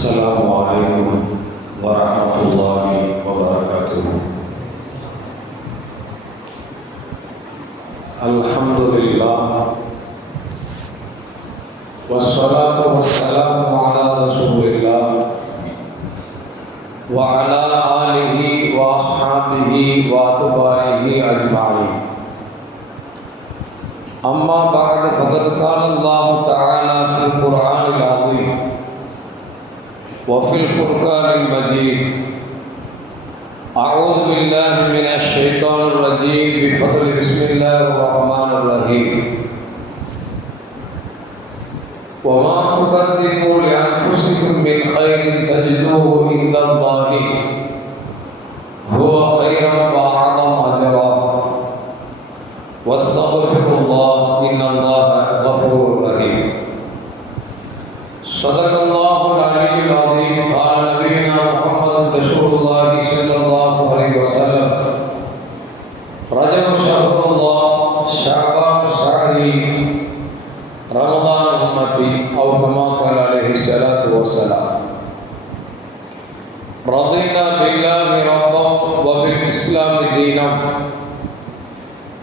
السلام عليكم ورحمة الله وبركاته. الحمد لله والصلاة والسلام على رسول الله وعلى آله وأصحابه وأتباعه أجمعين. أما بعد فقد قال الله تعالى في القرآن العظيم وفي الفرقان المجيد: أعوذ بالله من الشيطان الرجيم بفضل بسم الله الرحمن الرحيم. وما تقدموا لأنفسكم من خير تجدوه عند الله هو خيرا وأعظم أجرا واستغفروا الله إن الله غفور رحيم. صدق الله العلي العظيم. قال نبينا محمد رسول الله صلى الله عليه وسلم: رجب شهر الله، شعبان شهري، رمضان أمتي، أو كما قال عليه الصلاة والسلام. رضينا بالله ربا وبالإسلام دينا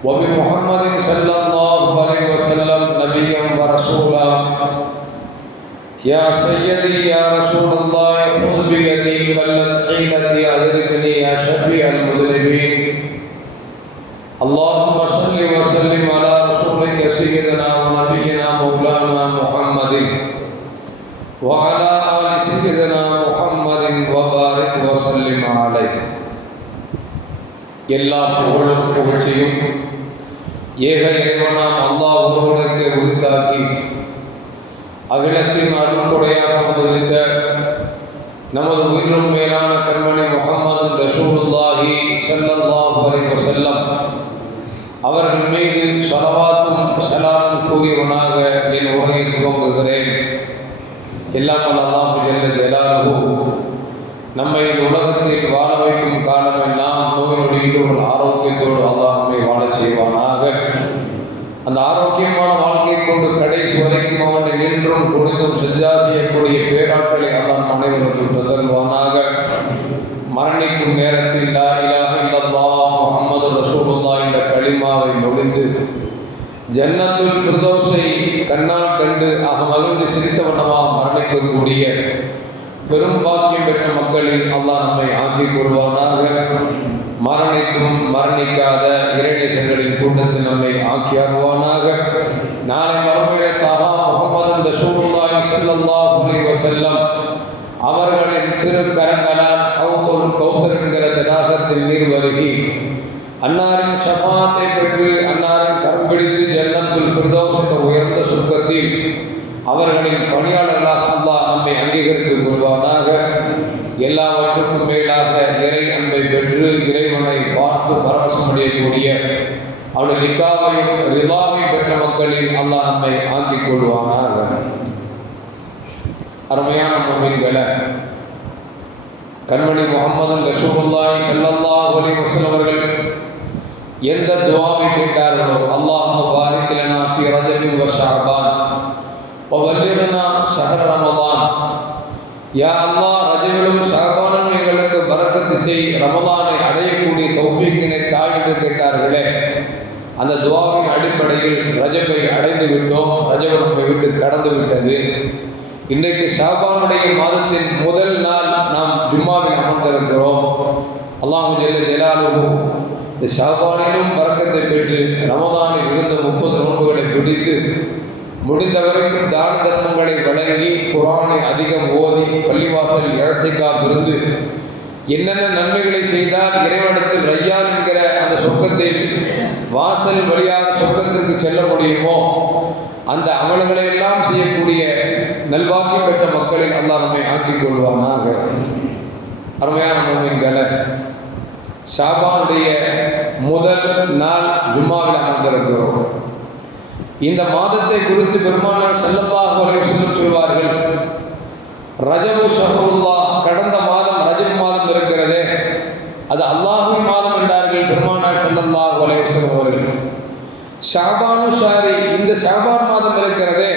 وبمحمد صلى الله عليه وسلم نبيا ورسولا. يا سيدي يا رسول الله خذ بيدي قلت حيلتي أدركني يا شفيع المذنبين. اللهم صل وسلم على رسولك سيدنا ونبينا مولانا محمد وعلى آل سيدنا محمد وبارك وسلم عليه. எல்லா புகழும் புகழ்ச்சியும் ஏக இறைவனாம் அல்லாஹ் ஒருவனுக்கு உரித்தாக்கி அகிலத்தின் அருள்கொடையாக வந்துவித்த நமது உயிரிலும் மேலான கண்மணி முஹம்மது ரசூலுல்லாஹி ஸல்லல்லாஹு அலைஹி வஸல்லம் அவர்கள் மீது ஸலவாத்தும் ஸலாமும் கூறியவனாக என் உரையை துவங்குகிறேன். எல்லாம் அல்லாஹ் ஜல்ல ஜலாலுஹு நம்மை உலகத்தில் வாழ வைக்கும் காலமெல்லாம் நோய் நொடியோடு ஆரோக்கியத்தோடு அல்லாஹ் நம்மை வாழ செய்வானாக. அந்த ஆரோக்கியமான வாழ்க்கை கொண்டு கடைசி வரைக்கும் அவனை நின்றும் குனிந்தும் சஜ்ஜா செய்யக்கூடிய பேராற்றலை அல்லாஹ் அனைவருக்கும் தந்தல்வானாக. மரணிக்கும் நேரத்தில் லா இலாஹ இல்லல்லாஹ் முஹம்மது ரசூலுல்லாஹ் என்ற கலிமாவை மொழிந்து ஜன்னத்துல் ஃபிர்தௌஸை கண்ணால் கண்டு மகிழ்ந்து சிரித்த வண்ணமாக மரணிக்கக்கூடிய பெரும் பாக்கியம் பெற்ற மக்களில் அல்லாஹ் நம்மை ஆக்கிக் கொள்வானாக. மரணித்தும் மரணிக்காத இறைநேசங்களின் கூட்டத்தில் நம்மை ஆக்கி அருள்வானாக. நாளை மறுமையிலே தாஹா முஹம்மது ரசூலுல்லாஹி ஸல்லல்லாஹு அலைஹி வஸல்லம் அவர்களின் திருக்கரங்களால் ஹவுதுல் கௌசர் என்கிற தடாகத்தில் நீர் வருகி அன்னாரின் ஷஃபாத்தை பெற்று அன்னாரின் கரம் பிடித்து ஜன்னத்துல் ஃபிர்தௌஸ் என்ற உயர்ந்த சொர்க்கத்தில் அவர்களின் பணியாளர்களாக அல்லாஹ் நம்மை அங்கீகரித்துக் கொள்வானாக. எல்லாவற்றுக்கும் மேலாக இறை அன்பை பெற்று இறைவனை பார்த்து பரவசமடையக்கூடிய அவருடைய லிகாவையும் ரிலாவையும் பெற்ற மக்களில் அல்லாஹ் நம்மை ஆக்கிக் கொள்வானாக. அருமையான முஃமின்களே, கண்மணி முஹம்மது ரசூலுல்லாஹி ஸல்லல்லாஹு அலைஹி வஸல்லம் அவர்கள் எந்த துஆவை கேட்டார்களோ, அல்லாஹும்ம பாரிக் லனா ஃபீ ரஜபின் வ ஷஅபான் வபல்லிக்னா ஷஹ்ர ரமலான். யா அல்லாஹ், ரஜபிலும் ஷஅபானும் எங்களுக்கு பரக்கத்து செய், ரமலானை அடையக்கூடிய தௌஃபீக்கினை தா என்று கேட்டார்களே. அந்த துஆவின் அடிப்படையில் ரஜபை அடைந்து விட்டோம். ரஜப் நம்மை விட்டு கடந்து விட்டது. இன்றைக்கு ஷஅபானுடைய மாதத்தின் முதல் நாள் நாம் ஜும்மாவில் அமர்ந்திருக்கிறோம். அல்லாஹு ஜல்ல ஜலாலுஹு இந்த ஷஅபானிலும் பரக்கத்தை பெற்று ரமலானில் இருந்த 30 நோன்புகளை பிடித்து முடிந்த வரைக்கும் தான தர்மங்களை வழங்கி குர்ஆனை அதிகம் ஓதி பள்ளிவாசல் இஅ்திகாஃப் இருந்து என்னென்ன நன்மைகளை செய்தால் இறைவனிடத்தில் ரய்யான் என்கிற அந்த சொர்க்கத்தில் வாசல் வழியாக சொர்க்கத்திற்கு செல்ல முடியுமோ அந்த அமல்களை எல்லாம் செய்யக்கூடிய நல்வாக்கி பெற்ற மக்களில் அல்லாஹ் நம்மை ஆக்கிக் கொள்வானாக. அருமையான முஃமின்களே, ஷஅபானுடைய முதல் நாள் ஜும்மாவில் அமர்ந்திருக்கிறோம். இந்த மாதத்தை குறித்து பெருமானார் ஸல்லல்லாஹு அலைஹி வஸல்லம் சொல்வார்கள், ரஜபு ஷஹ்ருல்லாஹ், கடந்த மாதம் ரஜப் மாதம் இருக்கிறதே அது அல்லாஹ்வின் மாதம் என்றார்கள் பெருமானார் ஸல்லல்லாஹு அலைஹி வஸல்லம் அவர்கள். ஷஅபானு ஷஹரி, இந்த ஷஅபான் மாதம் இருக்கிறதே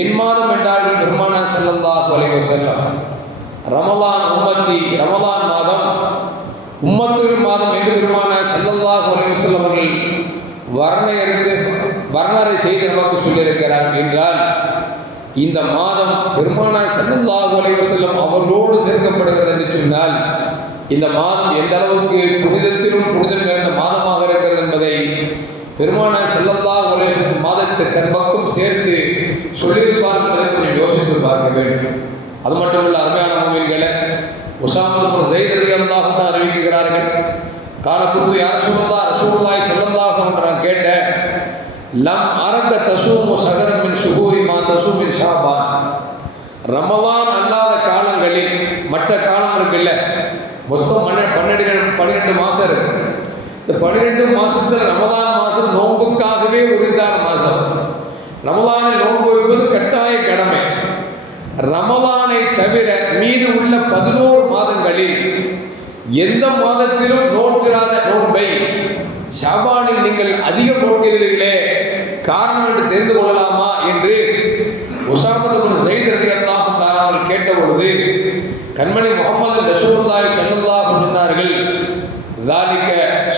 என் மாதம் என்றார்கள் பெருமானார் ஸல்லல்லாஹு அலைஹி வஸல்லம். ரமலான் உம்மத்தி, ரமலான் மாதம் உம்மத்துல் மாதம் என்று பெருமானார் ஸல்லல்லாஹு அலைஹி வஸல்லம் அவர்கள் வர்ணனை செய்து நமக்கு சொல்லியிருக்கிறார் என்றால், இந்த மாதம் பெருமானார் ஸல்லல்லாஹு அலைஹி வஸல்லம் அவர்களோடு சேர்க்கப்படுகிறது என்று சொன்னால், இந்த மாதம் எந்த அளவுக்கு புனிதத்திலும் புனிதம் நிறைந்த மாதமாக இருக்கிறது என்பதை பெருமானார் ஸல்லல்லாஹு அலைஹி வஸல்லம் மாதத்தை தன் பக்கம் சேர்த்து சொல்லியிருப்பார் என்பதை கொஞ்சம் யோசித்து பார்க்க வேண்டும். அது மட்டுமல்ல, அருமையான முஃமின்களே, உஸாமா இப்னு ஸைத் ரலியல்லாஹு தஆலா அறிவிக்கிறார்கள், கால குத்து யா ரசூலுல்லாஹி ஸல்லல்லாஹு அலைஹி வஸல்லம் கேட்டேன், லம் அரக தஸூமு ஷஹரன் மின் ஷுஹூரி மா தஸூம் மின் ஷஅபான். ரமலான் அல்லாத காலங்களில் மற்ற காலம் இருக்குல்ல, மொத்தம் 12 மாதம் இருக்கு. இந்த 12 மாதத்தில் ரமலான் மாதம் நோன்புக்காகவே உரித்தான மாதம். ரமலானில் நோன்பு வைப்பது கட்டாய கடமை. ரமலானை தவிர மீது உள்ள 11 மாதங்களில் எந்த மாதத்திலும் நோற்றிராத நோன்பை ஷாபானில் நீங்கள் அதிகம் நோக்கிறீர்களே, காரணம் என்று தெரிந்து கொள்ளலாமா என்று உஸாமா இப்னு ஸைத் ரலியல்லாஹு தஆலா அவர்கள் கேட்டபொழுது, கண்மணி முஹம்மது ரசூலுல்லாஹி ஸல்லல்லாஹு அலைஹி சொன்னார்கள், ذَلِكَ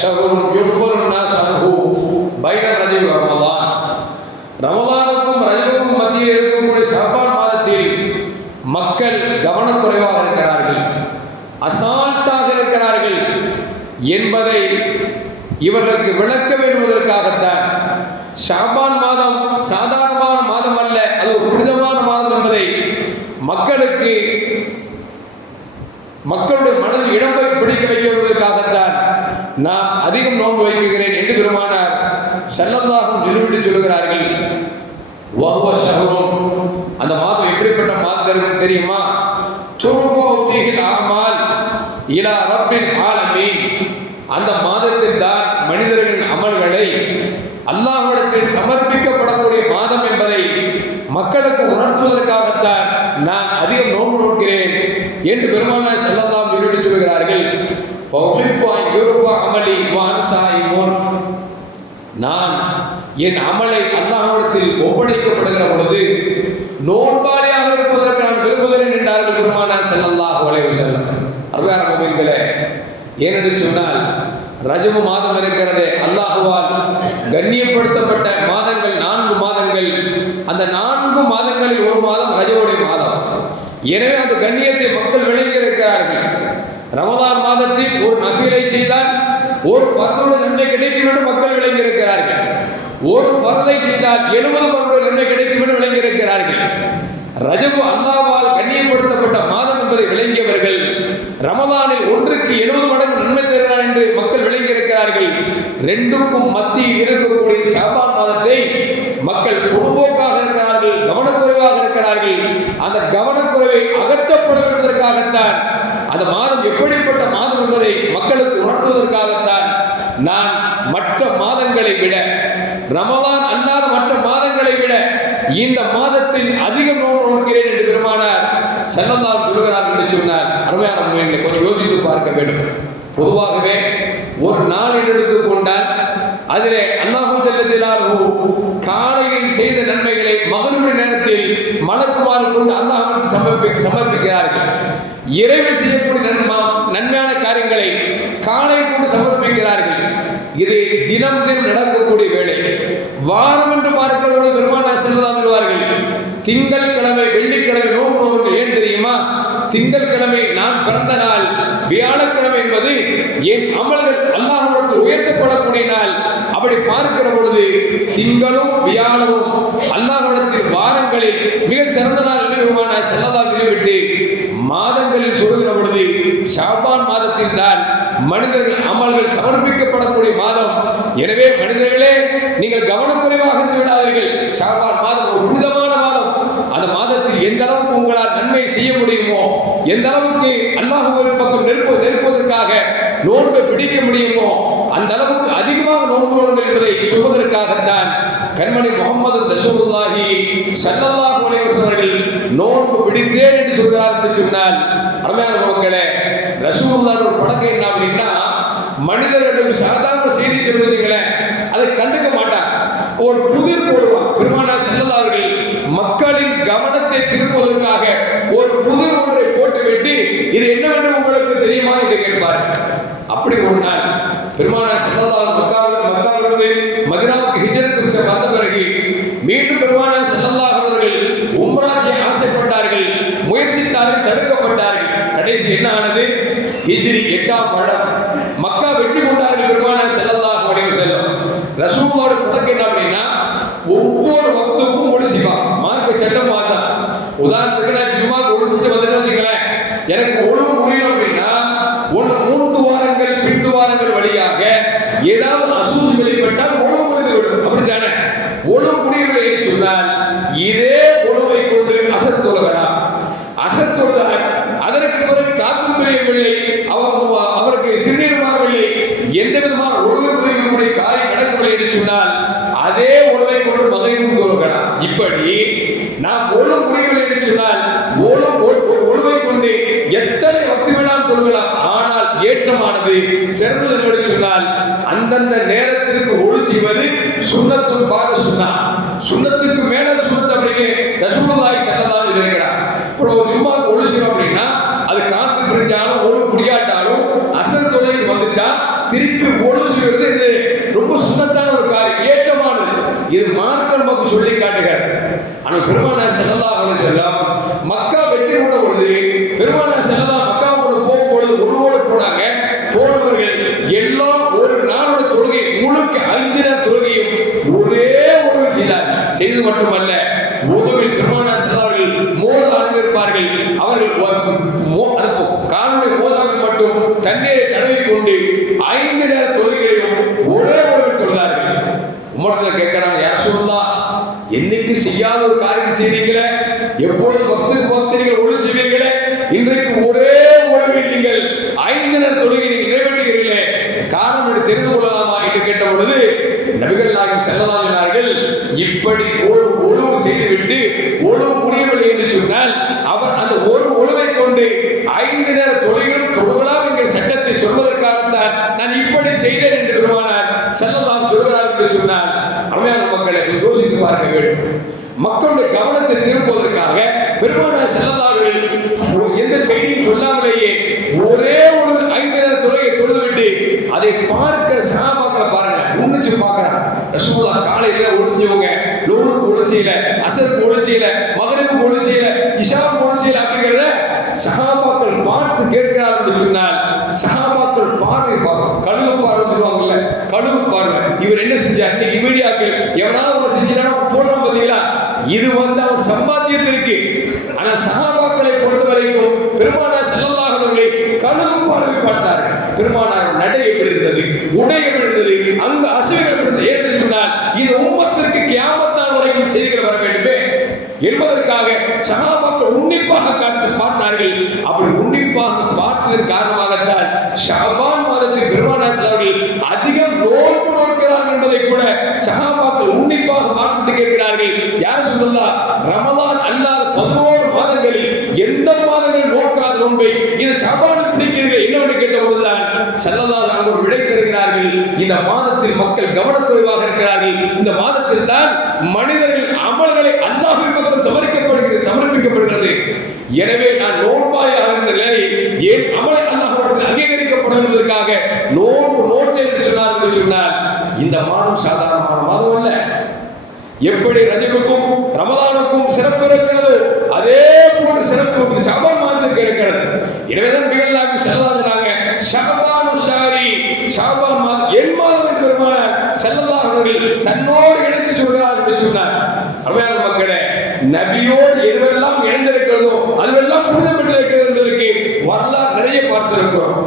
شَهْرٌ يُغْفَرُ النَّاسُ عَنْهُ بَيْنَ رَجَبِ وَرَمَضَانَ. ரமலானுக்கும் ரஜபுக்கும் மத்தியில் இருக்கக்கூடிய ஷாபான் மாதத்தில் மக்கள் கவனக்குறைவாக இருக்கிறார்கள், அசால்ட்டாக இருக்கிறார்கள் என்பதை இவர்களுக்கு விளக்க வேண்டுவதற்காகத்தான் ஷாபான் மாதம் சாதாரணமான மாதம் அல்ல, அது ஒரு புனிதமான மாதம் என்பதை மக்களுடைய மனதில் இடம் பிடிக்க வைக்குவதற்காகத்தான் நான் அதிகம் நோன்பு வைக்கிறேன் என்று பெருமானார் ஸல்லல்லாஹு அலைஹி சொல்லுகிறார்கள். வஹுவ ஷஹ்ருன், அந்த மாதம் எப்படிப்பட்ட மாதம் தெரியுமா? துர்ஃபு ஃபீஹில் அமால் இலா ரப்பில் ஆலமீன். அந்த மாதத்தில் தான் மனிதர்களின் அமல்களை அல்லாஹ்விடத்தில் சமர்ப்பிக்கப்படக்கூடிய மாதம் என்பதை மக்களுக்கு உணர்த்துவதற்காகத்தான் நான் அதிகம் நோன்பு நோக்கிறேன் என்று பெருமானார் ஸல்லல்லாஹு அலைஹி சொல்கிறார்கள். ஃபஉஹிப்பு அன் யுர்ஃபா அமலி வ அன ஸாயிமுன். நான் என் அமலை அல்லாஹ்விடத்தில் ஒப்படைக்கப்படுகிற பொழுது நோன்பாளியாக இருப்பதற்கு நான் விரும்புகிறேன் என்றார்கள் பெருமானார் ஸல்லல்லாஹு அலைஹி வஸல்லம். அருமையான முஃமின்களே, ஏனென்று சொன்னால் ரஜபு மாதம் இருக்கிறதே, அல்லாஹுவால் கண்ணியப்படுத்தப்பட்ட மாதங்கள் 4 மாதங்கள். அந்த 4 மாதங்களில் ஒரு மாதம் ரஜபுடைய மாதம். எனவே அந்த கண்ணியத்தை மக்கள் விளங்கி இருக்கிறார்கள். ரமலான் மாதத்தில் ஒரு நஃபிலை செய்தால் ஒரு ஃபர்துடைய நன்மை கிடைக்கும் என்று மக்கள் விளங்கி இருக்கிறார்கள். ஒரு ஃபர்தை செய்தால் 70 ஃபர்துடைய நன்மை கிடைக்கும் என்று விளங்கி இருக்கிறார்கள். ரஜபு அல்லாஹ்வால் கண்ணியப்படுத்தப்பட்ட மாதம் என்பதை விளங்கியவர்கள் ரமலானில் ஒன்றுக்கு 70 மடங்கு நன்மை தருகிறார் என்று மக்கள் விளங்கி இருக்கிறார்கள். ரெண்டுக்கும் மத்தியில் இருக்கக்கூடிய ஷாபான் மாதத்தை மக்கள் பொதுபோக்காக இருக்கிறார்கள், கவனக்குறைவாக இருக்கிறார்கள். அந்த கவனக்குறைவை அகற்றப்பட வேண்டுவதற்காகத்தான், அந்த மாதம் எப்படிப்பட்ட மாதம் என்பதை மக்களுக்கு உணர்த்துவதற்காகத்தான் நான் மற்ற மாதங்களை விட, ரமலான் அல்லாத மற்ற மாதங்களை விட இந்த மாதத்தில் அதிகம் நோன்பு நோக்கிறேன் என்று பெருமானார் ஸல்லல்லாஹு அலைஹி சொல்கிறார்கள் என்று சொன்னார். அருமையான முஃமின்களே, கொஞ்சம் யோசித்து பார்க்க வேண்டும். பொதுவாகவே ஒரு நாளில் எடுத்துக்கொண்டால் அதிலே அல்லாஹ் ஜல்ல ஜலாலுஹு காலையில் செய்த நன்மைகளை மக்ரிபுடைய நேரத்தில் மலக்குமார்கள் கொண்டு அல்லாஹ்வுக்கு சமர்ப்பிக்கிறார்கள். இரவில் செய்யக்கூடிய நன்மையான காரியங்களை காலையில் கொண்டு சமர்ப்பிக்கிறார்கள். இது தினம் நடக்கக்கூடிய வேலை. வாரம் என்று பார்க்கிறவர்கள் பெருமானார் ஸல்லல்லாஹு அலைஹி திங்கட்கிழமை வெள்ளிக்கிழமை நோன்பு நோக்குங்கள். ஏன் தெரியுமா? திங்கட்கிழமை நான் பிறந்த நாள், வியாழக்கிழமை என்பது என் அமல்கள் அல்லாஹ்விடத்தில் உயர்த்தப்படக்கூடிய நாள். அப்படி பார்க்கிற பொழுது திங்களும் வியாழமும் அல்லாஹ்விடத்தில் வாரங்களில் மிக சிறந்த நாள் என்று பெருமானார் ஸல்லல்லாஹு அலைஹி விட்டு மாதங்களில் சொல்லுகிற பொழுது ஷாபான் மாதத்தில் தான் மனிதர்கள் அமல்கள் சமர்ப்பிக்கப்படக்கூடிய மாதம். எனவே மனிதர்களே, நீங்கள் கவனக்குறைவாக இருந்து விடாதீர்கள். ஷாபான் மாதம் ஒரு புனிதமான மாதம். அந்த மாதத்தில் எந்த அளவுக்கு உங்களால் நன்மை செய்ய முடியுமோ, எந்த அளவுக்கு அல்லாஹ்வின் பக்கம் நெருப்புவதற்காக நோன்பை பிடிக்க முடியுமோ, அந்த அளவுக்கு அதிகமாக நோன்பு நோடுங்கள் என்பதை சொல்வதற்காகத்தான் கண்மணி முஹம்மது ரசூலுல்லாஹி ஸல்லல்லாஹு அலைஹி வஸல்லம் நோன்பு பிடித்தேன் என்று சொல்கிறார் என்று சொன்னால், அருமையான மக்களே, ரசூலுல்லாஹ் ஒரு பழக்கம் என்ன அப்படின்னா, மனிதர்கள் சாதாரண செய்தி சொல்லுங்களேன் அதை கண்டுக்க மாட்டாங்க. ஒரு புதிர் போடுவான். பெருமானார் ஸல்லல்லாஹு அலைஹி வஸல்லம் மக்களில் கவனத்தை திருப்புவதற்காக ஒரு புதிர் ஒன்றை போட்டுவிட்டு இது என்னவென்று உங்களுக்கு தெரியுமா என்று கேட்பார். அப்படி ஒரு நாள் பெருமானார் ஸல்லல்லாஹு மக்காவிலிருந்து மதீனாவுக்கு ஹிஜ்ரத் வந்த பிறகு மீண்டும் பெருமானார் ஸல்லல்லாஹு அவர்கள் உம்ரா செய்ய ஆசைப்பட்டார்கள், முயற்சித்தார்கள், தடுக்கப்பட்டார்கள். கடைசி என்ன ஆனது? ஹிஜ்ரி 8ஆம் வருடம் மக்கா வெற்றி கொண்டார்கள் பெருமானார் ஸல்லல்லாஹு அலைஹி வஸல்லம். ரசூலுல்லாஹ் பழக்கம் என்ன அப்படின்னா, ஒவ்வொரு வக்துக்கும் ஒளி செய்வாங்க. மார்க்க சட்டம் தான். உதாரணத்துக்கு நான் ஜும்மாக்கு ஒளி செஞ்சு வந்துட்டேன்னு வச்சுங்களேன், எனக்கு ஒழு முடியல அப்படின்னா ஒன்று 3 வாரங்கள் பிண்டு வாரங்கள் வழியாக ஏதாவது அசூசி வெளிப்பட்டால் ஒழு முடிந்து விடும். அப்படித்தானே? ஒழு முடியவில்லை என்று சொன்னால் இதே ஒழுவை கொண்டு அசர் தொழுகலாம். அசர் தொழுதால் அதற்கு பிறகு காக்கும் பிரியவில்லை, அவருக்கு சிறுநீர் வரவில்லை, எந்த விதமான ஒழுவை முறைகளுடைய காரியம் நடக்கவில்லை என்று சொன்னால் அதே உணவை கொண்டு மகரிபும் தொழுகலாம். இப்படி நாம் ஒழு முடியவில்லை என்று சொன்னால் ஒழுவை கொண்டு எத்தனை வக்து வேணாலும் தொழுகலாம். ஆனால் ஏற்றமானது சிறந்தது என்று சொன்னால் அந்தந்த நேரத்திற்கு ஒழு செய்வது சுன்னத்துல் பாத சுன்னா. சுன்னத்துக்கு மேல சுன்னத் அப்படின்னு ரசூலுல்லாஹி ஸல்லல்லாஹு அலைஹி இருக்கிறார். இப்போ ஜும்மாக்கு ஒழு செய்யணும் அப்படின்னா அது காத்து பிரிஞ்சாலும் ஒழு முடியாட்டாலும் அசர் தொழுகைக்கு வந்துட்டா திருப்பி ஒழு செய்வது இது ரொம்ப சுன்னத்தான ஒரு காரியம், ஏற்றமானது. இது மார்க்கம் நமக்கு சொல்லி காட்டுகிறார். ஆனால் பெருமானார் ஸல்லல்லாஹு அலைஹி வஸல்லம் மக்கா வெற்றி கொண்ட பொழுது பெருமானார் ஸல்லல்லாஹு மக்காவுக்குள்ள போகும்போது ஒருவோடு போனாங்க. போனவர்கள் எல்லாம் ஒரு நாளோட தொழுகை முழுக்க 5 நேர தொழுகையும் ஒரே ஒருவர் செய்தார்கள். செய்து மட்டுமல்ல, ஒருவில் பெருமானார் ஸல்லல்லாஹு அலைஹி வஸல்லம் மோசா அணிந்திருப்பார்கள். அவர்கள் காலுடைய மோசாவில் மட்டும் தண்ணீரை தடவி கொண்டு 5 நேர தொழுகைகளையும் ஒரே ஒருவர் தொழுதார்கள். உமர்ல கேட்கிறாங்க, யார் சொல்லலாம், என்னைக்கு செய்யாத ஒரு காரியத்தை செய்றீங்களே, எப்பொழுது பக்தருக்கு நீங்கள் ஒழு செய்வீர்களே, இன்றைக்கு ஒரே ஒழுவில் நீங்கள் 5 நேர தொழுகை நீங்கள் நிறைவேற்றுகிறீர்களே, காரணம் என்று தெரிந்து கொள்ளலாமா என்று கேட்ட பொழுது நபிகள் நாயகம் ஸல்லல்லாஹு அலைஹி சொன்னார்கள், இப்படி ஒரு ஒழு செய்துவிட்டு ஒழு புரியவில்லை என்று சொன்னால் அவர் அந்த ஒரு ஒழுவை கொண்டு 5 நேர தொழுகையும் தொழுகலாம் என்கிற சட்டத்தை சொல்வதற்காகத்தான் நான் இப்படி செய்தேன் என்று பெருமானார் ஸல்லல்லாஹு சொல்கிறார் என்று சொன்னால் அருமையான மக்களை யோசித்து பார்க்க வேண்டும். மக்களுடைய கவனத்தை திருப்புவதற்காக பெருமானார் ஸல்லல்லாஹு அலைஹி வஸல்லம் எந்த செய்தியும் சொல்லாமலேயே ஒரே ஒரு 5 நேர தொழுகை தொழுதுவிட்டு அதை பார்க்கிற சஹாபாக்களை பாருங்க, உன்னிச்சு பார்க்கிறாங்க. ரசூலுல்லாஹ் காலையில ஒழு செஞ்சவங்க லோஹருக்கு ஒழு செய்யல, அசருக்கு ஒழு செய்யல, மக்ரிபுக்கு ஒழு செய்யல, இஷாவுக்கு ஒழு செய்யல அப்படிங்கிறத சஹாபாக்கள் பார்த்து கேட்கிறார்கள் என்று சொன்னால் சஹாபாக்கள் பார்வை பார்க்கும். கழுகு பார்வை சொல்லுவாங்கல்ல, கழுகு பார்வை. இவர் என்ன செஞ்சார்? இன்னைக்கு மீடியாக்கள் எவனாவது ஒன்று செஞ்சுட்டானா போடுறான் பார்த்தீங்களா, இது அவன் சம்பாத்தியத்திற்கு. ஆனால் சஹாபாக்களை பொறுத்த வரைக்கும் பெருமானார் ஸல்லல்லாஹு அலைஹி வஸல்லம் கழுகு பார்வை பார்த்தார்கள். பெருமானார் நடை எப்படி இருந்தது, உடை எப்படி இருந்தது, அங்க அசைவுகள் எப்படி இருந்தது, ஏன்னு சொன்னால் இந்த உம்மத்திற்கு கியாமத் நாள் வரைக்கும் செய்திகள் வர வேண்டுமே என்பதற்காக சஹாபாக்கள் உன்னிப்பாக பார்த்தார்கள். அப்படி உன்னிப்பாக பார்த்ததன் காரணமாகத்தான் ஷஅபான் மாதத்தில் பெருமானார் ஸல்லல்லாஹு அலைஹி வஸல்லம் அதிகம் நோன்பு நோக்கிறார்கள் என்பதை கூட சஹாபாக்கள் உன்னிப்பாக பார்த்துட்டு கேட்கிறார்கள். யார் சொல்லலாம், ரமலான் அல்லாத 11 மாதங்களில் எந்த மாதங்கள் நோக்காத நோன்பை இது ஷஅபானில் பிடிக்கிறீர்கள் என்னவென்று கேட்ட பொழுதுதான் ஸல்லல்லாஹு அலைஹி வஸல்லம் விடை தருகிறார்கள். இந்த மாதத்தில் மக்கள் கவனக்குறைவாக இருக்கிறார்கள். இந்த மாதத்தில் தான் மனிதர்கள் அமல்களை அல்லாஹ்வின் பக்கம் சமர்ப்பிக்கப்படுகிறது. எனவே நான் நோன்பாயாக இருந்த நிலையில் ஏன் அமலை அல்லாஹ்விடத்தில் அங்கீகரிக்கப்படும் என்பதற்காக நோன்பு நோட்டேன் என்று சொன்னார். இந்த மாதம் சாதாரணமான மாதம் அல்ல. எப்படி ரஜபுக்கும் ரமலானுக்கும் சிறப்பு இருக்கிறதோ அதே போன்ற சிறப்பு ஷஅபான் மாதத்திற்கு இருக்கிறது. எனவேதான் நபிகள் நாயகம் ஸல்லல்லாஹு அலைஹி ஷஅபானு ஷஹரி, ஷஅபான் மாதம் என் மாதம் என்று பெருமானார் ஸல்லல்லாஹு அலைஹி தன்னோடு இணைத்து சொல்கிறார் என்று சொன்னார். அருமையான மக்களே, நபியோடு எதுவெல்லாம் இணைந்திருக்கிறதோ அதுவெல்லாம் புனிதம் பெற்றிருக்கிறது என்பதற்கு வரலாறு நிறைய பார்த்திருக்கிறோம்.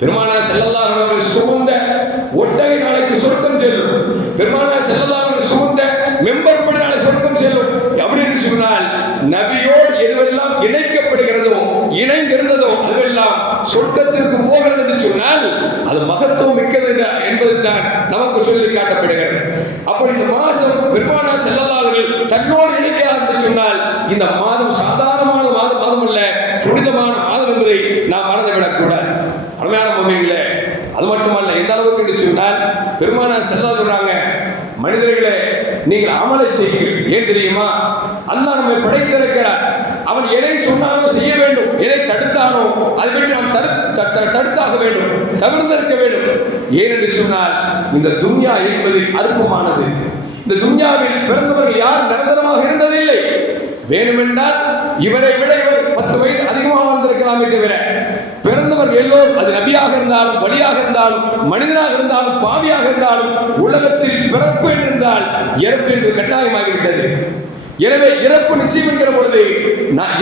பெருமானார் ஸல்லல்லாஹு அலைஹி சுமந்த ஒட்டகை நாளைக்கு சொர்க்கம் செல்லும். பெருமானார் ஸல்லல்லாஹு அலைஹி சுமந்த மெம்பர் படி நாளை சொர்க்கம் செல்லும். அப்படி என்று சொன்னால் நபியோடு எதுவெல்லாம் இணைக்கப்படுகிறதோ இணைந்திருந்ததோ அதுவெல்லாம் சொர்க்கத்திற்கு போகிறது என்று சொன்னால் அது மகத்துவம் மிக்கது என்பது தான் நமக்கு சொல்லி காட்டப்படுகிறது. அப்போ இந்த மாதம் பெருமானார் ஸல்லல்லாஹு அலைஹி தன்னோடு இணைக்கிறார் என்று சொன்னால் இந்த மாதம் சாதாரணமான மாதம் அல்ல, புனிதமான மாதம் என்பதை நாம் மறந்துவிடக் கூடாது. அருமையான மொழிகளே, அது மட்டுமல்ல, எந்த அளவுக்கு என்று சொன்னால் பெருமானார் ஸல்லல்லாஹு சொல்றாங்க, மனிதர்களே நீங்கள் அமலை செய்யுங்கள். ஏன் தெரியுமா? அல்லாஹ் நம்மை படைத்திருக்கிறார். அவன் எதை சொன்னாலும் செய்ய வேண்டும், எதை தடுத்தானோ அதை விட்டு நாம் தடுத்தாக வேண்டும், தவிர்த்திருக்க வேண்டும். ஏனென்று சொன்னால் இந்த துன்யா என்பது அற்பமானது. இந்த துன்யாவில் பிறந்தவர்கள் யார் நிரந்தரமாக இருந்ததில்லை. வேணுமென்றால் இவரை விட இவர் 10 வயது அதிகமாக வந்திருக்கலாமே தவிர பிறந்தவர்கள் எல்லோரும், அது நபியாக இருந்தாலும், வலியாக இருந்தாலும், மனிதனாக இருந்தாலும், பாவியாக இருந்தாலும், உலகத்தில் பிறப்பு என்றால் இறப்பு என்று கட்டாயமாகிவிட்டது. எனவே இறப்பு நிச்சயம் என்கிற பொழுது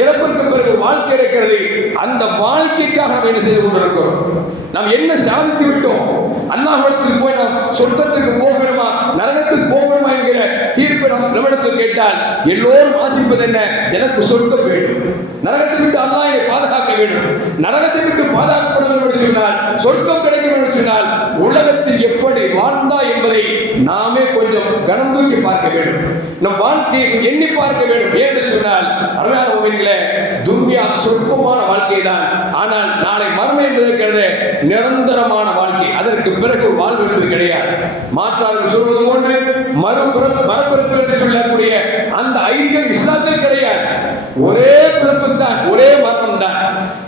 இறப்புக்கு பிறகு வாழ்க்கை இருக்கிறது. அந்த வாழ்க்கைக்காக நாம் என்ன செய்து கொண்டிருக்கிறோம்? நாம் என்ன சாதித்து விட்டோம்? அல்லாஹ்விடத்தில் போய் நாம் சொர்க்கத்துக்கு போக வேண்டுமா, நரகத்துக்கு போக வேண்டுமா என்கிற தீர்ப்பை நம்மிடத்தில் கேட்டால் எல்லோரும் ஆசிப்பது என்ன? எனக்கு சொர்க்கம் வேண்டும், நரகத்தை விட்டு அல்லாஹ் என்னை பாதுகாக்க வேண்டும், நரகத்தை விட்டு பாதுகாக்கப்பட வேண்டும் என்று சொன்னால், சொர்க்கம் கிடைக்கும் என்று சொன்னால் உலகத்தில் எப்படி வாழ்ந்தா என்பதை நாமே கொஞ்சம் கனம் தூக்கி பார்க்க வேண்டும். நம் வாழ்க்கையை எண்ணி பார்க்க வேண்டும். என்று சொன்னால் அருமையான உண்மைகளே, துன்யா சொற்பமான வாழ்க்கை தான். ஆனால் நாளை மர்மம் என்பது இருக்கிறது நிரந்தரமான வாழ்க்கை. அதற்கு பிறகு வாழ்வு என்பது கிடையாது. மாற்றாக சொல்வது போன்று மறுபிறப்பு என்று சொல்லக்கூடிய அந்த ஐதீகம் இஸ்லாத்தில் கிடையாது. ஒரே பிறப்பு தான், ஒரே மரணம் தான்.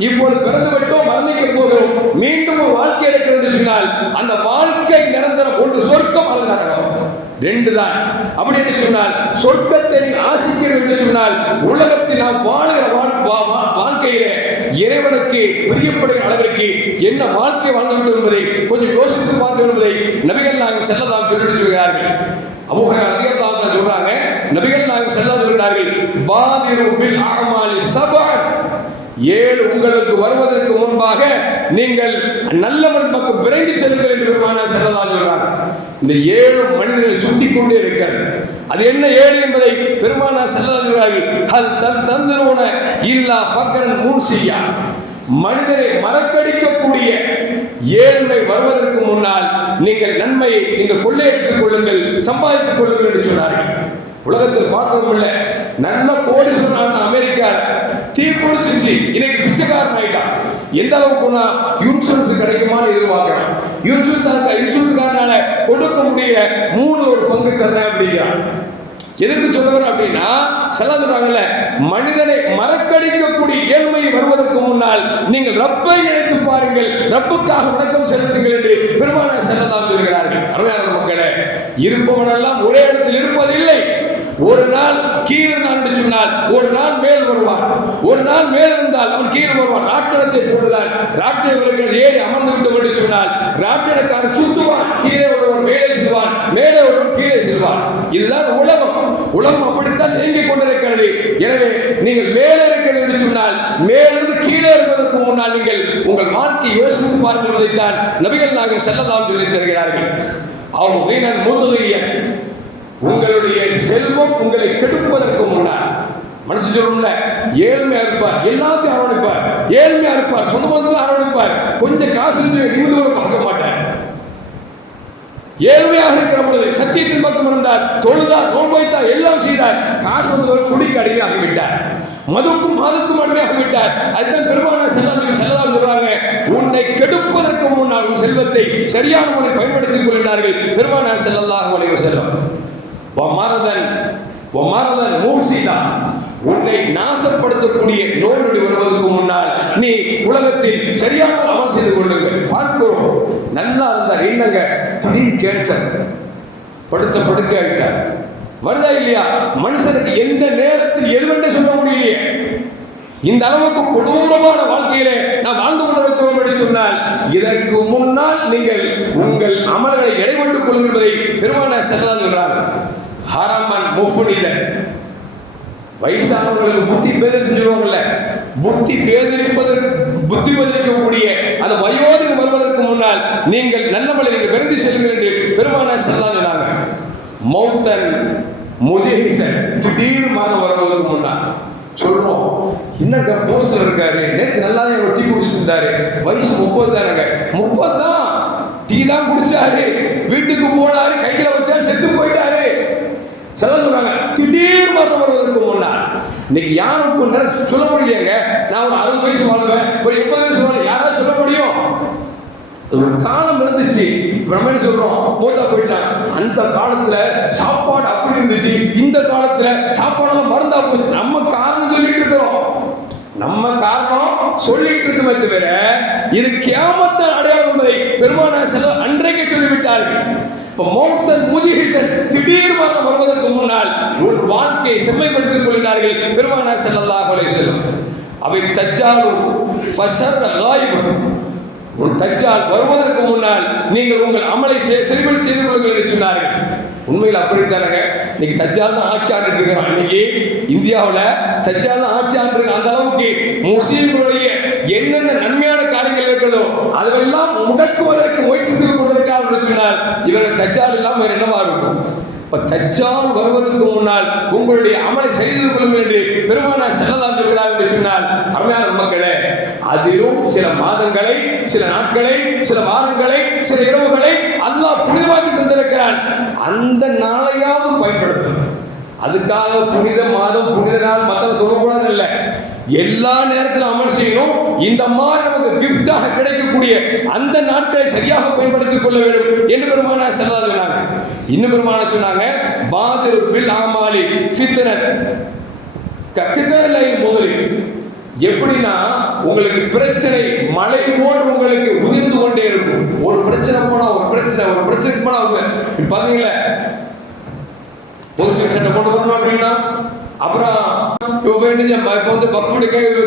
இப்போது பிறந்து விட்டோம், மரணிக்க போகிறோம், மீண்டும் ஒரு வாழ்க்கை இருக்கிறது என்று சொன்னால் அந்த வாழ்க்கை நிரந்தரம். ஒன்று சொர்க்கம், அது நரகம், ரெண்டு தான். அப்படி என்று சொன்னால் சொர்க்கத்தை ஆசிக்கிறோம் என்று சொன்னால் உலகத்தில் நாம் வாழ்கிற வாழ்க்கையிலே இறைவனுக்கு பிரியப்படுகிற அளவிற்கு என்ன வாழ்க்கை வாழ்ந்து வேண்டும் என்பதை கொஞ்சம் யோசித்து பார்க்க வேண்டும் என்பதை நபிகள் நாயகம் ஸல்லல்லாஹு அலைஹி வஸல்லம் சொல்கிறார்கள். அபூ ஹுரைரா ரலியல்லாஹு அன்ஹு சொல்றாங்க, நபிகள் நாயகம் ஸல்லல்லாஹு அலைஹி வஸல்லம் சொல்கிறார்கள், பாதிரு பில் அமாலி சபஅன், 7 உங்களுக்கு வருவதற்கு முன்பாக நீங்கள் நல்லவன் பக்கம் விரைந்து செல்லுங்கள் என்று பெருமானார் ஸல்லல்லாஹு அலைஹி வஸல்லம் சொல்றாங்க. இந்த 7 மனிதர்களை சுட்டிக் கொண்டே இருக்கிறது. அது என்ன 7 என்பதை பெருமானார் ஸல்லல்லாஹு அலைஹி வஸல்லம் ஹல் தந்தருன இல்லா ஃபக்ரன் மூசியா, மனிதனை மறக்கடிக்கக்கூடிய ஏழ்மை வருவதற்கு முன்னால் நீங்கள் நன்மையை நீங்கள் கொள்ளையடித்துக் கொள்ளுங்கள், சம்பாதித்துக் கொள்ளுங்கள் என்று சொன்னார்கள். உலகத்தில் பார்க்கவும் இல்லை, நல்ல கோடீஸ்வரன் அமெரிக்கா தீக்குளிச்சு இன்னைக்கு பிச்சைக்காரன் ஆயிட்டான். எந்த அளவுக்குன்னா இன்சூரன்ஸ் கிடைக்குமான்னு எதிர்பார்க்கிறான். இன்சூரன்ஸ்காரனால கொடுக்க முடியல, 3 ஒரு பங்கு தர்றேன் அப்படிங்கிறான். எதுக்கு சொல்லுவார் அப்படின்னா, சொல்றாங்கல்ல, மனிதனை மறக்கடிக்கக்கூடிய ஏழ்மை வருவதற்கு முன்னால் நீங்கள் ரப்பை நினைத்து பாருங்கள், ரப்புக்காக வணக்கம் செலுத்துங்கள் என்று பெருமானார் ஸல்லல்லாஹு அலைஹி சொல்கிறார்கள். அருமையான மக்களே, இருப்பவனெல்லாம் ஒரே இடத்தில் இருப்பதில்லை. ஒரு நாள் கீழே இருந்தான் என்று சொன்னால் ஒரு நாள் மேல் வருவான், ஒரு நாள் மேல் இருந்தால் அவன் கீழே வருவான். ராட்டினத்தை போடுதான், ராட்டினர்கள் ஏறி அமர்ந்து விட்டோம் என்று சொன்னால் ராட்டினக்காரன் சுத்துவான், கீழே ஒருவன் மேலே செல்வான், மேலே ஒருவன் கீழே செல்வான். இதுதான் உலகம். உலகம் அப்படித்தான் இயங்கிக் கொண்டிருக்கிறது. எனவே நீங்கள் மேலே இருக்கிறது என்று சொன்னால் மேலிருந்து கீழே இருப்பதற்கு முன்னால் நீங்கள் உங்கள் வாழ்க்கை யோசித்து பார்க்கிறதைத்தான் நபிகள் நாயகம் ஸல்லல்லாஹு அலைஹி வஸல்லம் சொல்லி தருகிறார்கள். உங்களுடைய செல்வம் உங்களை கெடுப்பதற்கு முன்னால், மனசு சொல்லணும்ல, ஏழ்மையா இருப்பார், எல்லாத்தையும் அரவணைப்பார், ஏழ்மையா இருப்பார், சொந்த பந்தத்தில் அரவணைப்பார், கொஞ்சம் காசு நிமிந்து கூட பார்க்க மாட்டார். ஏழ்மையாக இருக்கிற பொழுது சத்தியத்தின் பக்கம் இருந்தார், தொழுதார், நோன்பு வைத்தார், எல்லாம் செய்தார். காசு வந்தவர் குடிக்கு அடிமையாகிவிட்டார், மதுக்கும் அடிமையாகிவிட்டார். அதுதான் பெருமானார் ஸல்லல்லாஹு அலைஹி வஸல்லம் சொல்றாங்க, உன்னை கெடுப்பதற்கு முன்னால் உன் செல்வத்தை சரியான முறையில் பயன்படுத்திக் கொள்கிறார்கள் பெருமானார் ஸல்லல்லாஹு அலைஹி வஸல்லம். வமரதன் மூசிதா, உன்னை நாசப்படுத்தக்கூடிய நோய் நொடி வருவதற்கு முன்னால் நீ உலகத்தில் சரியான அமல் செய்து கொள்ளுங்கள். பார்க்கிறோம், நல்லா இருந்தார், என்னங்க திடீர் கேன்சர், படுக்க ஆகிட்டார். வருதா இல்லையா? மனுஷனுக்கு எந்த நேரத்தில் எதுவென்று சொல்ல முடியலையே. இந்த அளவுக்கு கொடூரமான வாழ்க்கையிலே நாம் வாழ்ந்து கொண்டிருக்கிறோம் என்று சொன்னால் இதற்கு முன்னால் நீங்கள் உங்கள் அமல்களை இடைவிட்டுக் கொள்ளுங்கள் என்பதை பெருமானார் ஸல்லல்லாஹு அலைஹி சொல்றாங்க. ஹரமன் முஃப்னிதன், வயசானவர்களுக்கு புத்தி பேதரிச்சு சொல்லுவாங்கல்ல, புத்தி பேதரிக்கக்கூடிய அந்த வயோதிகம் வருவதற்கு முன்னால் நீங்கள் நல்லமலை நீங்கள் விருந்தி செல்லுங்கள் என்று பெருமானார் ஸல்லல்லாஹு அலைஹி வஸல்லம். மௌத்தன் முஜஹிசன், திடீர் மரணம் வருவதற்கு முன்னால் சொல்றோம், என்னங்க போஸ்டர் இருக்காரு, நேற்று நல்லா தான் டீ குடிச்சிட்டு இருந்தாரு, வயசு 30 தானங்க, 30 தான், டீ தான் குடிச்சாரு, வீட்டுக்கு போனாரு, கையில வச்சா செத்து போயிட்டாரு. சொல்றாங்க திடீர் மரணம் வருவதற்கு முன்னால். இன்னைக்கு யாருக்கும் சொல்ல முடியலையாங்க, நான் ஒரு 60 வயசு வாழ்வேன், ஒரு 80 வயசு வாழ்வேன், யாராவது சொல்ல முடியும்? ஒரு காலம் இருந்துச்சு, இப்ப நம்ம என்ன சொல்றோம், மூத்தா போயிட்டான். அந்த காலத்துல சாப்பாடு அப்படி இருந்துச்சு, இந்த காலத்துல சாப்பாடெல்லாம் மருந்தா போச்சு. நம்ம காரணம் சொல்லிட்டு இருக்கிறோம், நம்ம காரணம் சொல்லிட்டு இருக்கோமே தவிர இது கியாமத்தின் அடையாளம் என்பதை பெருமானார் ஸல்லல்லாஹு அன்றைக்கே சொல்லிவிட்டார்கள். இப்ப மௌத்தன் முதிஹிசன், திடீர் மரணம் வருவதற்கு முன்னால் ஒரு வாழ்க்கையை செம்மைப்படுத்திக் கொள்கிறார்கள் பெருமானார் ஸல்லல்லாஹு அலைஹி வஸல்லம். அவை தஜ்ஜாலு ஃபஷர் காயிபன், ஒரு தஜ்ஜால் வருவதற்கு முன்னால் நீங்கள் உங்கள் அமலை சரிபடி செய்து கொள்ளுங்கள் என்று சொன்னார்கள். உண்மையில் அப்படித்தானங்க. இன்னைக்கு தஜ்ஜால் தான் ஆட்சி ஆண்டுட்டு இருக்கிறான். இன்னைக்கு இந்தியாவில் தஜ்ஜால் தான் ஆட்சி ஆண்டு. அந்த அளவுக்கு முஸ்லீம்களுடைய என்னென்ன நன்மையான காரியங்கள் இருக்கிறதோ அதுவெல்லாம் முடக்குவதற்கு முயற்சித்து கொண்டிருக்கார்கள் சொன்னால் இவர்கள் தஜ்ஜால் எல்லாம் வேற என்னவா இருக்கும்? இப்ப தஜ்ஜால் வருவதற்கு முன்னால் உங்களுடைய அமலை செய்து கொள்ளுங்கள் என்று பெருமானார் ஸல்லல்லாஹு சொல்கிறார் என்று சொன்னால், அருமையான மக்களே, அதிலும் சில மாதங்களை, சில நாட்களை, சில வாரங்களை, சில இரவுகளை அல்லாஹ் புனிதமாக்கி தந்திருக்கிறான். அந்த நாளையாவது பயன்படுத்தணும். அதுக்காக புனித மாதம், புனித நாள் மற்ற தொழக்கூடாது இல்லை, எல்லா நேரத்திலும் அமல் செய்யணும். இந்த மாதிரி நமக்கு கிஃப்டாக கிடைக்கக்கூடிய அந்த நாட்களை சரியாக பயன்படுத்திக் கொள்ள வேண்டும் என்று பெருமானார் ஸல்லல்லாஹு சொன்னாங்க. இன்னும் பெருமானார் சொன்னாங்க, பாதிரு பில் அமாலி ஃபித்னத் கக்தலைல் முதலில். எப்படின்னா உங்களுக்கு பிரச்சனை மலை போல் உங்களுக்கு உதிர்ந்து கொண்டே இருக்கும். ஒரு பிரச்சனை போனா ஒரு பிரச்சனை போனா பாத்தீங்களா, பொலிஸ் சட்டை கொண்டு வரணும் அப்படின்னா அப்புறம்